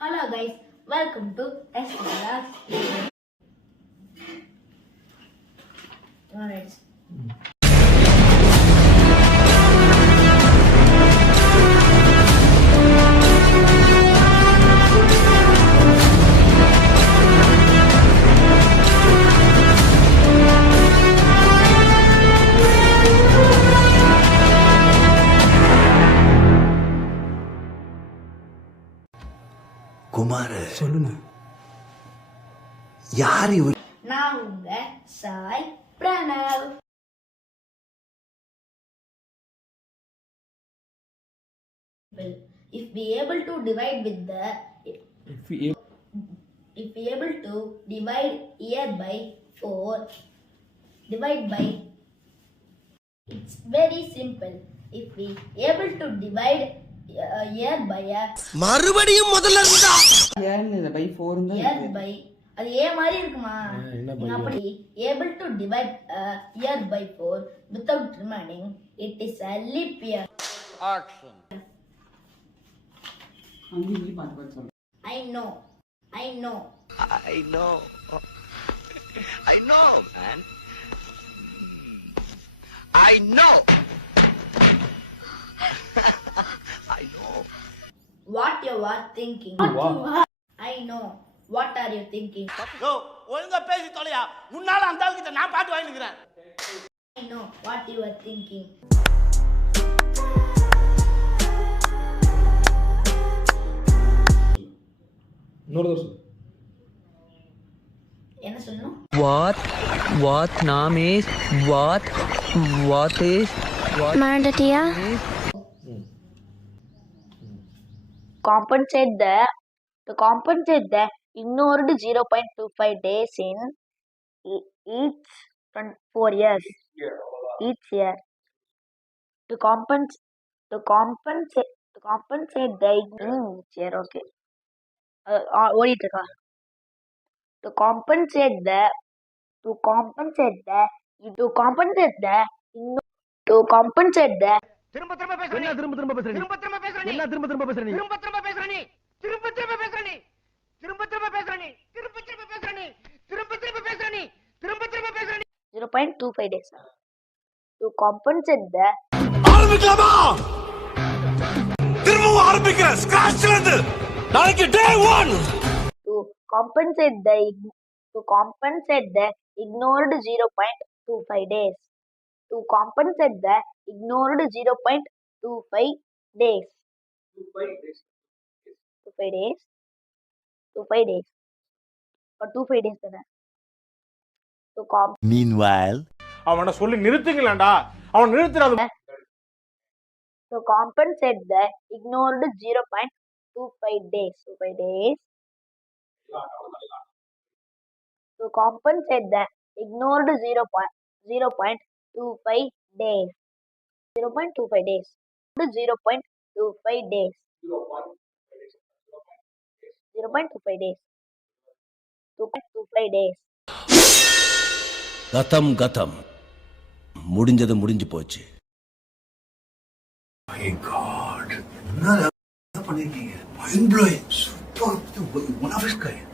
Hello guys, welcome to SLR. Alright. Kumara சொல்லுங்க, யார் இவர்? நான் உங்க சாய் Pranav. If we able to divide with the if we able to divide year by 4, divide by, it's very simple. If we able to divide year by a மறுபடியும் முதல்ல இருந்தா ஏன் இந்த பை 4 தான் year by அது ஏ மாதிரி இருக்குமா? நீங்க அப்படி able to divide year by 4 without remaining, it is a leap year. Action. அங்கேயே பாத்து சொல்லுங்க. I know man. I know. what you are thinking. I know what are you thinking. யோ ஒழுங்கா பேசி தொலையா. முன்னால அந்த ஆளுகிட்ட நான் பாட்டு வாங்கி நிக்கிறேன். I know what you are thinking. என்ன சொல்லணும்? What name is what is what Mandatia. Compensate the ignored 0.25 days in each 4 years. Each year. To compensate the each year. Okay. ஓடிட்டு இருக்கா? To compensate the திரும்ப திரும்ப பேசுற நீ. திரும்ப திரும்ப பேசுற நீ. திரும்ப திரும்ப பேசுற நீ. என்ன திரும்ப திரும்ப பேசுற நீ? திரும்ப திரும்ப பேசுற நீ. திரும்ப திரும்ப பேசுற நீ. திரும்ப திரும்ப பேசுற நீ. திரும்ப திரும்ப பேசுற நீ. திரும்ப திரும்ப பேசுற நீ. திரும்ப திரும்ப பேசுற நீ. 0.25 days. To compensate the ஆரம்பிக்கலாமா? திரும்ப ஆரம்பிக்கிறேன் ஸ்கிராச்ல இருந்து. நாளைக்கு டே 1. to compensate the ignored 0.25 days. To compensate the ignored 0.25 days. 25 days. Or 25 days தானே? To Meanwhile, அவன சொல்லி நிறுத்துங்களேன்டா. அவன் நிறுத்துறாது. compensate the ignored 0.25 days. 25 days. To compensate the ignored 0.25 days. 0.25 days. 0.25 days. 0.25 days. 2.25 days. கதம் முடிஞ்சது முடிஞ்சு போச்சு. My God, என்ன பண்ணிருக்கீங்க? Mind blowing, super, one of its kind.